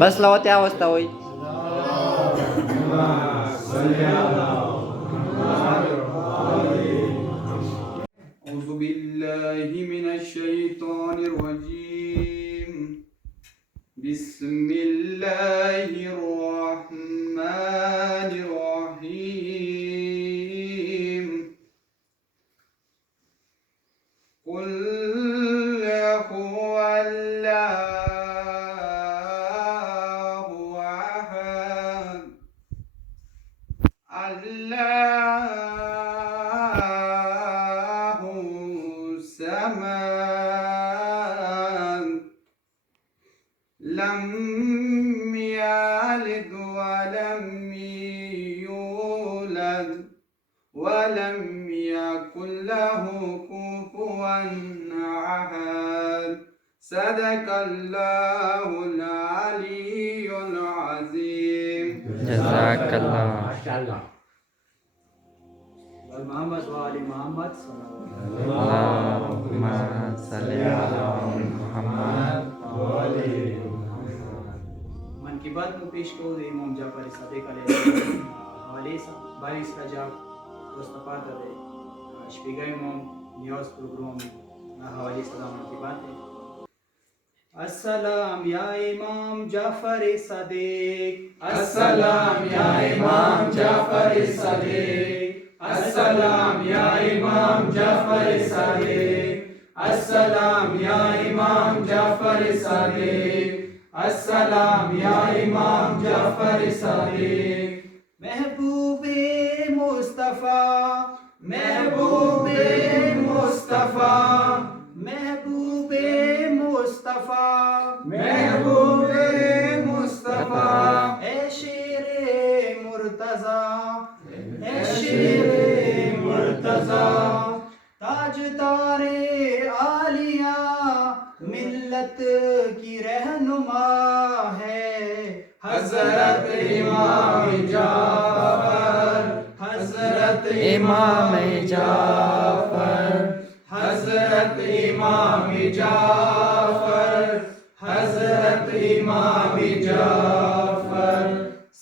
बसला होती अवस्था होईल. أعوذ بالله من الشيطان الرجيم. بسم الله الرحمن الرحيم. قل هو الله أحد الله الصمد لم يلد ولم يولد ولم يكن له كفوا أحد. صدق الله العلي العظيم. جزاك الله. माशाअल्लाह. मोहम्मद व आले मोहम्मद اللهم صل على محمد. मन की बात में पेश करो इमाम जाफर सादिक अलैहि हवाले से 22 रजब मुस्तफा दे शफीगा इमाम न्यूज़ प्रोग्राम ना हवाले सलाम की बात है. अस्सलाम या इमाम जाफर सादिक. अस्सलाम या इमाम जाफर सादिक. अस्सलाम या इमाम जाफर सादिक. अस्सलाम या इमाम जाफर सादिक. अस्सलाम या इमाम जाफर सादिक. महबूबे मुस्तफा महबूबे मुस्तफा महबूबे मुस्तफा महबूबे मुस्तफा ए शेरे मुर्तजा ए शेरे मुर्तजा ताजदारे आलिया मिल्लत की रहनुमा है हजरत इमाम जाफर हजरत इमाम जाफर हजरत इमाम जाफर हजरत इमाम जाफर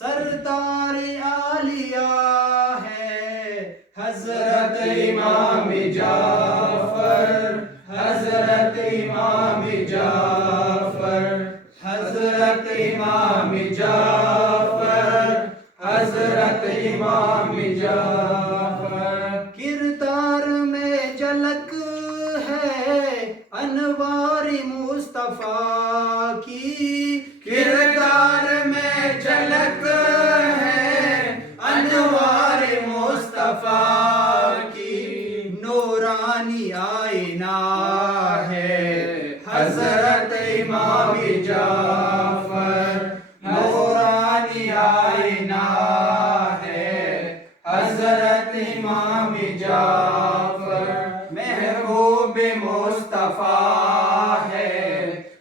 सरदार आलिया है हजरत इमाम जाफर हजरत इमाम जाफर हजरत इमाम जाफर हजरत इमाम जाफर. किरदार में झलक है अनवार मुस्तफा की किरदार में झलक है अनवार मुस्तफा की. नूरानी आईना है हजरत इमाम जाफर नूरानी आईना है हजरत इमाम जाफर. महबूब मुस्तफा है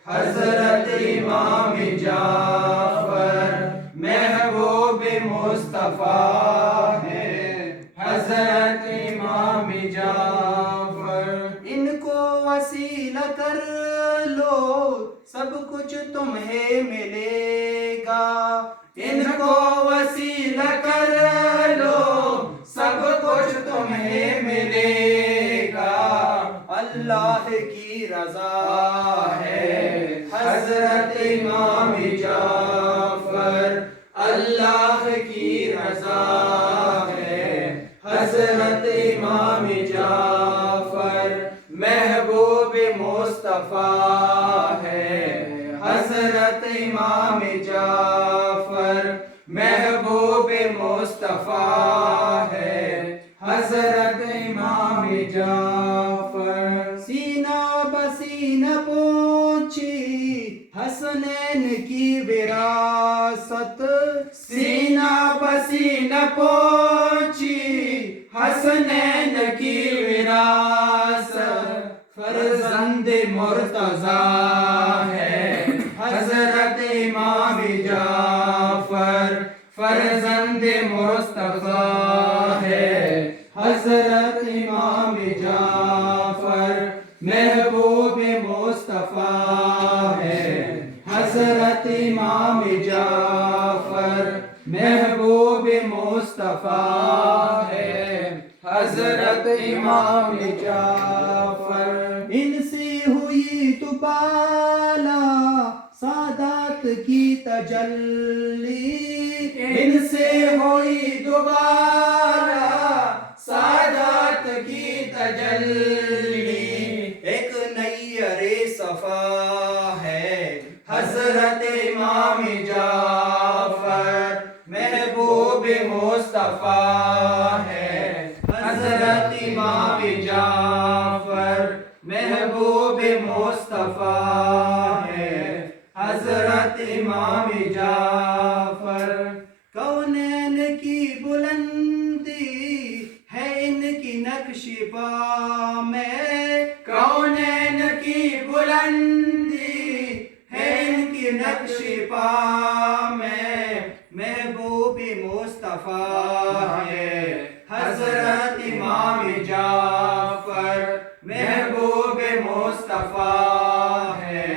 हजरत इमाम जाफर. महबूब मुस्तफा है हजरत इमाम जाफर. इनको वसीला कर लो सब कुछ तुम्हें मिलेगा. इनको वसीला कर लो सब कुछ तुम्हें मिलेगा. अल्लाह की रजा है हजरत इमाम जाफर. अल्लाह की रजा है हजरत इमाम जाफर. महबूब मुस्तफा है हजरत इमाम जाफर. महबूब मुस्तफा है हजरत इमाम जाफर. सीना बसीना पहुंची हसनैन की विरासत. सीना पसीना पहुंची हसनैन की विरासत. फरजंद मुर्तजा है हजरत इमाम जाफर. फरजंद मुस्तफा है हजरत इमाम जाफर. महबूब मुस्तफा है हजरत इमाम امام جعفر. ان سے ہوئی تو بالا سادات کی تجلی, ان سے ہوئی تو بالا سادات کی تجلی. ایک نیر صفا ہے حضرت امام جعفر, محبوب مصطفیٰ ہے حضرت امام جعفر, محبوب مصطفیٰ ہے حضرت امام جعفر. کونین کی بلندی ہے ان کی نقش پا میں, کونین کی بلندی ہے ان کی نقش پا میں, محبوب مصطفیٰ ہے حضرت امام جعفر, محبوب مصطفیٰ ہے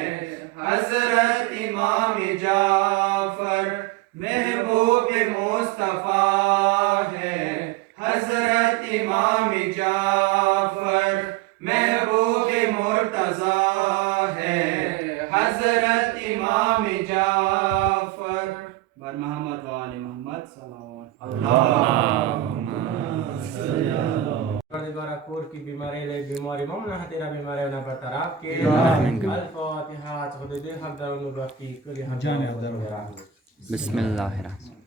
حضرت امام جعفر, محبوب مصطفیٰ ہے حضرت امام جعفر, محبوب مرتضیٰ ہے حضرت امام جعفر. بر محمد و آل محمد پروردگارہ کور کی بیماری لے بیماری ممنع تیرا بیماری نہ برطرف کے. الفاتحہ. خود دے حق در انو باقی کلی حق بسم اللہ الرحمن